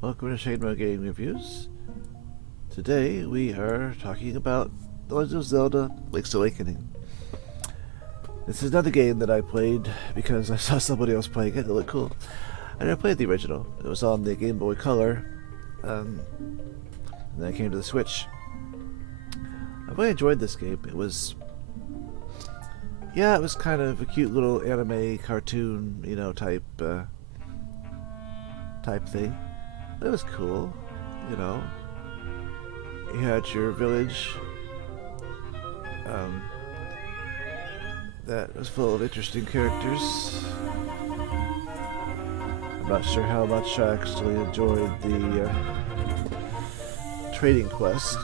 Welcome to ShaenMO Game Reviews. Today we are talking about The Legend of Zelda Link's Awakening. This is another game that I played because I saw somebody else playing it. It looked cool. I never played the original. It was on the Game Boy Color, and then I came to the Switch. I really enjoyed this game. It was kind of a cute little anime cartoon, type thing. It was cool, You had your village that was full of interesting characters. I'm not sure how much I actually enjoyed the trading quest.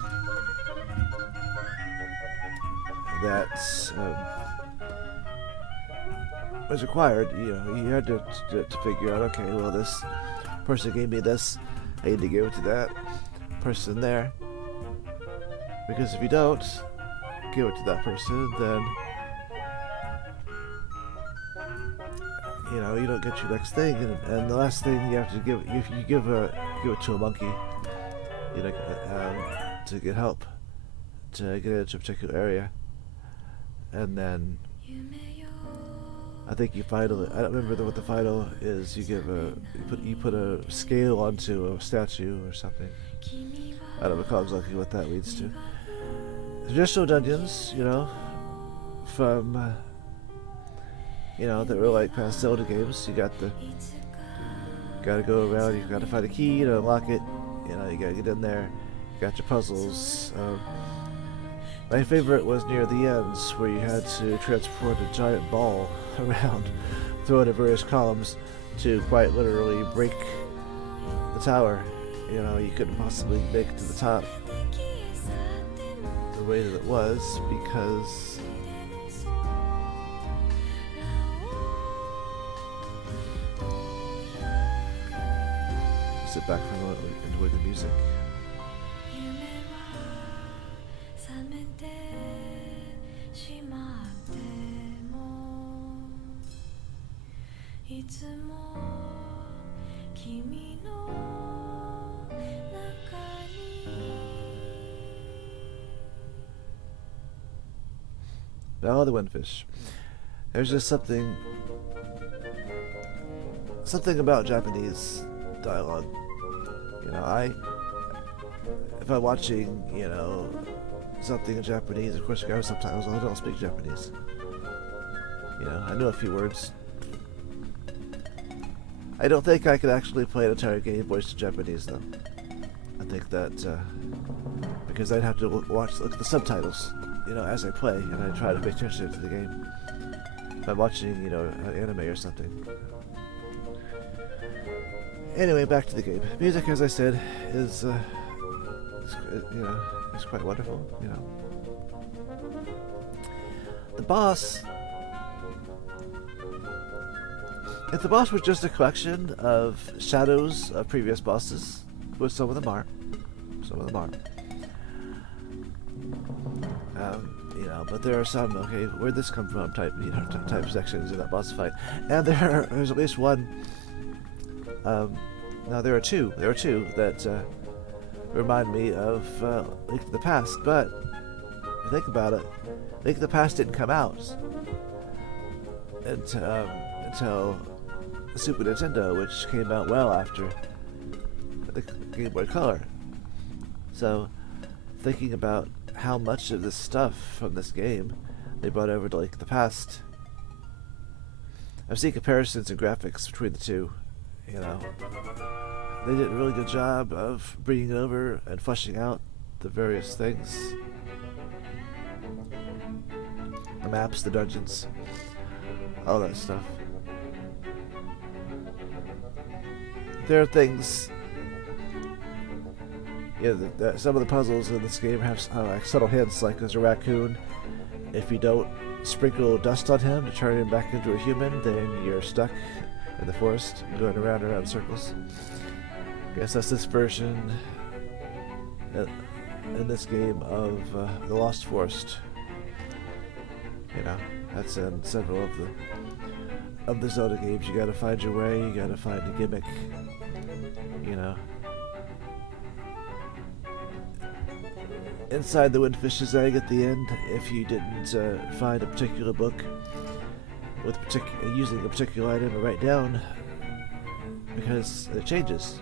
That was required. You had to figure out, okay, well, this person gave me this, I need to give it to that person there. Because if you don't give it to that person, then you don't get your next thing, and the last thing you have to give, if you give it to a monkey, to get help to get into a particular area, and then I think you final. I don't remember what the final is. You put a scale onto a statue or something. I don't recall exactly what that leads to. Traditional dungeons, from that were like past Zelda games. You gotta go around. You gotta find a key to unlock it. You gotta get in there. You got your puzzles. My favorite was near the ends, where you had to transport a giant ball around, throw it at various columns to quite literally break the tower. You couldn't possibly make it to the top the way that it was because sit back for a moment and enjoy the music. Ballad of the Windfish. There's just something about Japanese dialogue. If I'm watching, something in Japanese, of course I got subtitles. I don't speak Japanese. I know a few words. I don't think I could actually play an entire game voiced in Japanese, though. I think that because I'd have to look at the subtitles, as I play, and I try to pay attention to the game. If I'm watching, an anime or something. Anyway, back to the game. Music, as I said, is quite wonderful. The boss. If the boss was just a collection of shadows of previous bosses, which some of them are. But there are some, okay, where'd this come from type sections in that boss fight. And there's at least one, now there are two that remind me of Link to the Past, but if you think about it, Link to the Past didn't come out until Super Nintendo, which came out well after the Game Boy Color. So, thinking about how much of this stuff from this game they brought over to Link to the Past, I've seen comparisons in graphics between the two. They did a really good job of bringing it over and fleshing out the various things. The maps, the dungeons, all that stuff. There are things, some of the puzzles in this game have like subtle hints, like there's a raccoon. If you don't sprinkle dust on him to turn him back into a human, then you're stuck in the forest, going around and around in circles. I guess that's this version in this game of the Lost Forest. That's in several of the Zelda games. You gotta find your way, you gotta find a gimmick, inside the Windfish's egg at the end if you didn't find a particular book with using a particular item to write down, because it changes.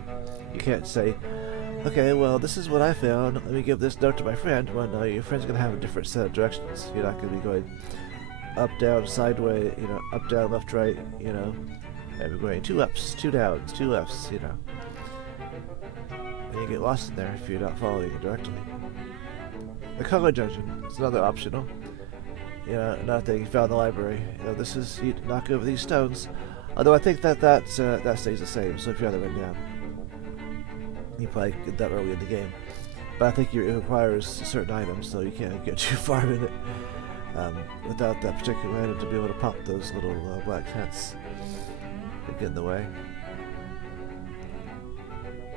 You can't say, okay, well, this is what I found, let me give this note to my friend. Well, no, your friend's going to have a different set of directions. You're not going to be going up, down, sideways, up, down, left, right, and we're going 2 ups, 2 downs, 2 lefts, And you get lost in there if you're not following it directly. The color dungeon is another optional. Another thing you found in the library. This is, you knock over these stones. Although I think that stays the same, so if you have it written down, you probably get that early in the game. But I think it requires certain items, so you can't get too far in it without that particular item to be able to pop those little black tents that get in the way.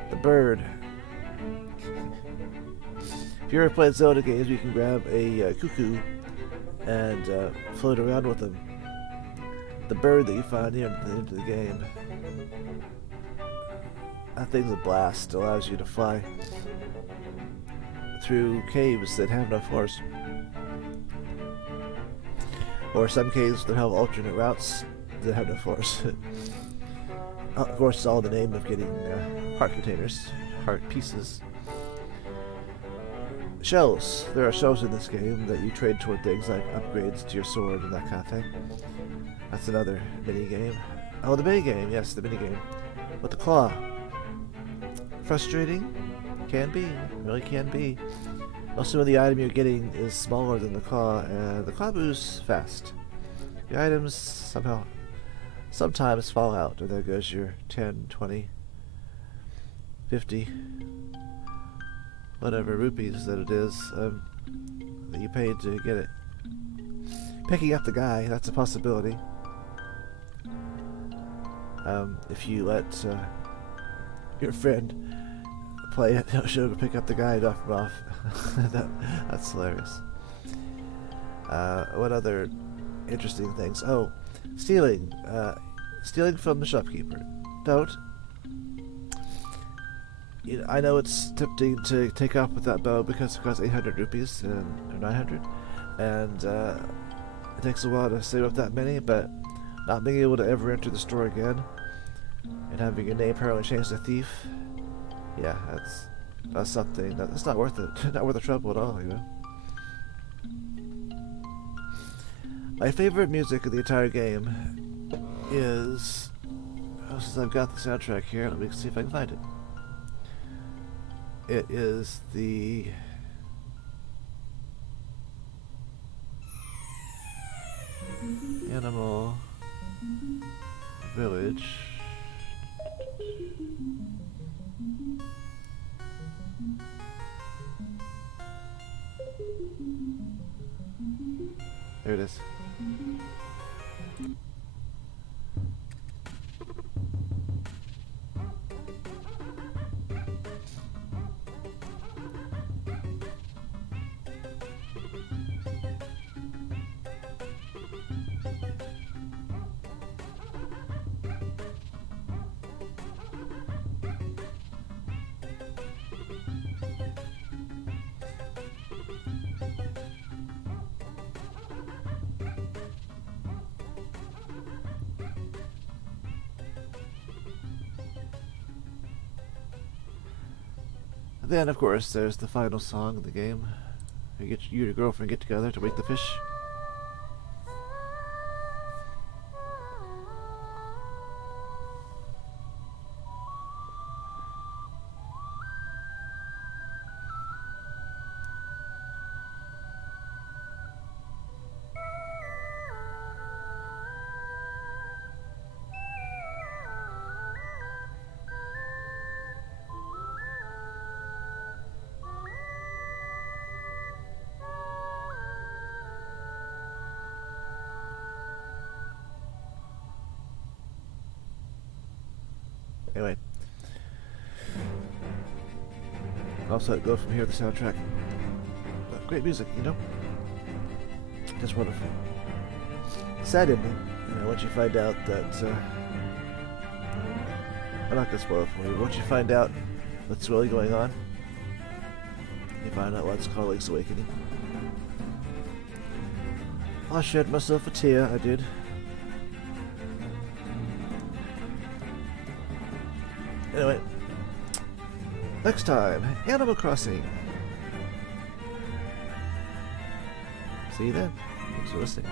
The bird. If you ever played Zelda games, you can grab a cuckoo and float around with them. The bird that you find near the end of the game. That thing's a blast. It allows you to fly through caves that have no floors. Or some caves that have alternate routes that have no floors. Of course, it's all in the name of getting heart containers, heart pieces. Shells. There are shells in this game that you trade toward things like upgrades to your sword and that kind of thing. That's another mini game. Oh, the mini game. Yes, the mini game. With the claw. Frustrating. Can be. Really can be. Also, when the item you're getting is smaller than the claw, and the claw moves fast. The items sometimes fall out, and there goes your 10, 20, 50, whatever rupees that it is that you paid to get it. Picking up the guy, that's a possibility. If you let your friend play it, he'll show to pick up the guy and drop him off. That's hilarious. What other interesting things? Oh, stealing. Stealing from the shopkeeper. Don't. I know it's tempting to take off with that bow because it costs 800 rupees or 900, and it takes a while to save up that many, but not being able to ever enter the store again and having your name permanently changed to thief, yeah, that's something that's not worth it. Not worth the trouble at all, My favorite music of the entire game is, since I've got the soundtrack here, let me see if I can find it. It is the Animal Village. There it is. Then, of course, there's the final song of the game. You and your girlfriend get together to wake the fish. Anyway. Also, go from here, the soundtrack. But great music, Just wonderful. Sad ending, once you find out that, I'm not going to spoil it for you. Once you find out what's really going on, You find out why it's called Link's Awakening. I shed myself a tear, I did. Anyway, next time, Animal Crossing. See you then. Thanks for listening.